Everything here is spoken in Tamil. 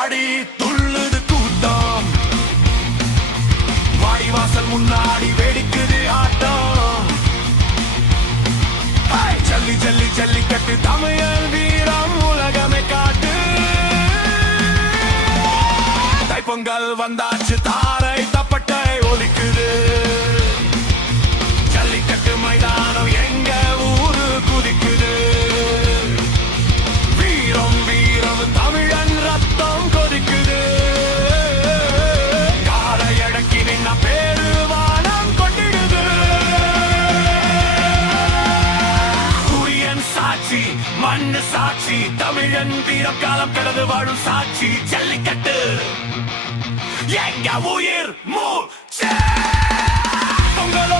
அடி துள்ளுது கூட்டம், வாடிவாசல் முன்னாடி வெடிக்குது ஆட்டம். ஜல்லி ஜல்லி ஜல்லிக்கட்டு தமிழன் வீரம் உலகமே காட்டு. தைப்பொங்கல் வந்தாச்சு தாரை தப்பட்டை ஒலிக்குது. ஜல்லிக்கட்டு மைதானம் எங்க ஊரு குதிக்குது. வீரம் வீரம் தமிழன் ரத்தம் கொதிக்குது. காலை அடக்கி நின்ன பேரு வானம் கொண்டிடுது. சூரியன் சாட்சி மண்ணு சாட்சி தமிழன் வீரம் காலம் கடந்து வாழும் சாட்சி. ஜல்லிக்கட்டு எங்க உயிர் மூச்சு. பொங்கலோ